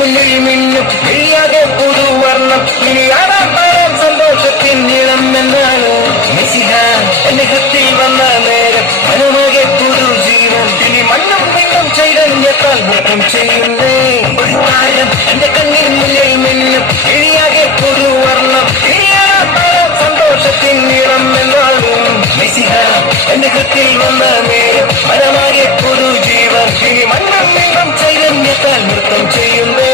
മുന്നിൽ മിന്നും കിഴിയാകെ പുതുവർണ്ണം ഇനി ആടാൻ സന്തോഷത്തിൻ നീളം എന്നാണ് മെസ്സിഹ എന്റെ കത്തിൽ വന്ന നേരം മനമാകെ പുതുജീവൻ ഇനി മണ്ണും വീണ്ടും ചൈതന്യത്താൽ നൃത്തം ചെയ്യുന്നേ ഒരു താരം എന്റെ കണ്ണിൽ മുന്നിൽ മിന്നും കിഴിയാകെ പുതുവർണ്ണം ഇനിയാടാൻ സന്തോഷത്തിൻ നീളം എന്നാണ് മെസ്സിഹ എന്റെ കത്തിൽ വന്ന നേരം മനമാകെ പുതുജീവൻ ഇനി മണ്ണും വീണ്ടും ചൈതന്യത്താൽ നൃത്തം ചെയ്യുന്നേ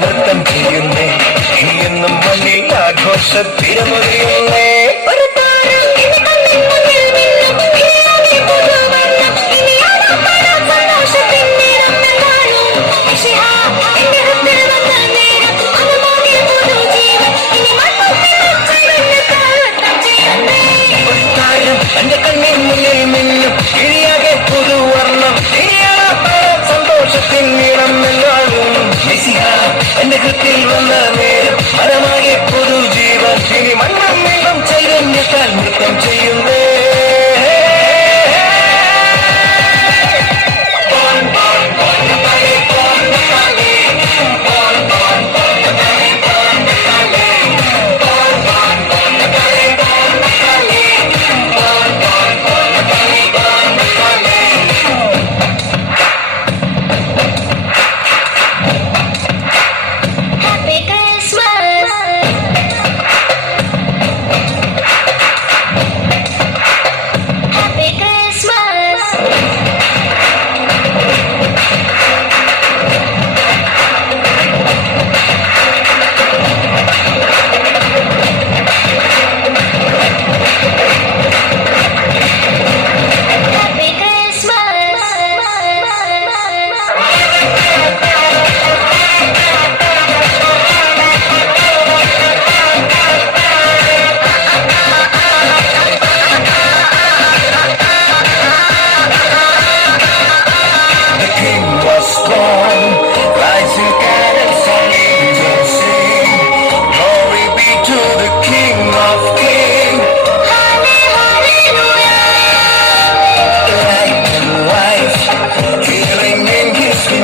നൃത്തം ചെയ്യുന്നേ ഇനിയെന്നും മണ്ണിൽ ആഘോഷത്തിരമുറിയുന്നേ എന്റെ കണ്ണിൽ മുന്നിൽ മിന്നും കിഴിയാകെ പുതുവർണ്ണം സന്തോഷത്തിൻ നീളം എന്നാളും മെസ്സിഹ എന്റെ കൃത്തിൽ വന്ന നേരം മനമാകെ പുതുജീവൻ ഇനി മണ്ണും വീണ്ടും ചൈതന്യത്താൽ നൃത്തം ചെയ്യുന്നേ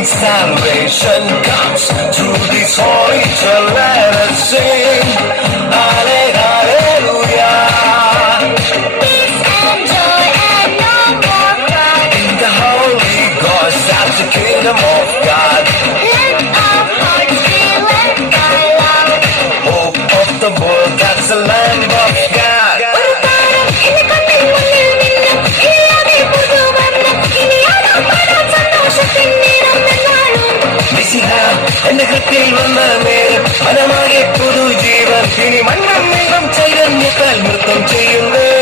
Salvation comes through this holy to let us sing. Hallelujah. Peace and joy and no more pride. In the Holy Ghost, that's the kingdom of God. Let our hearts be led by love. Hope of the world, that's the Lamb of God. എന്റെ കൃത്തിൽ വന്ന നേരം മനമാകെ പുതുജീവൻ ഇനി മണ്ണും വീണ്ടും ചൈതന്യത്താൽ നൃത്തം ചെയ്യുന്നേ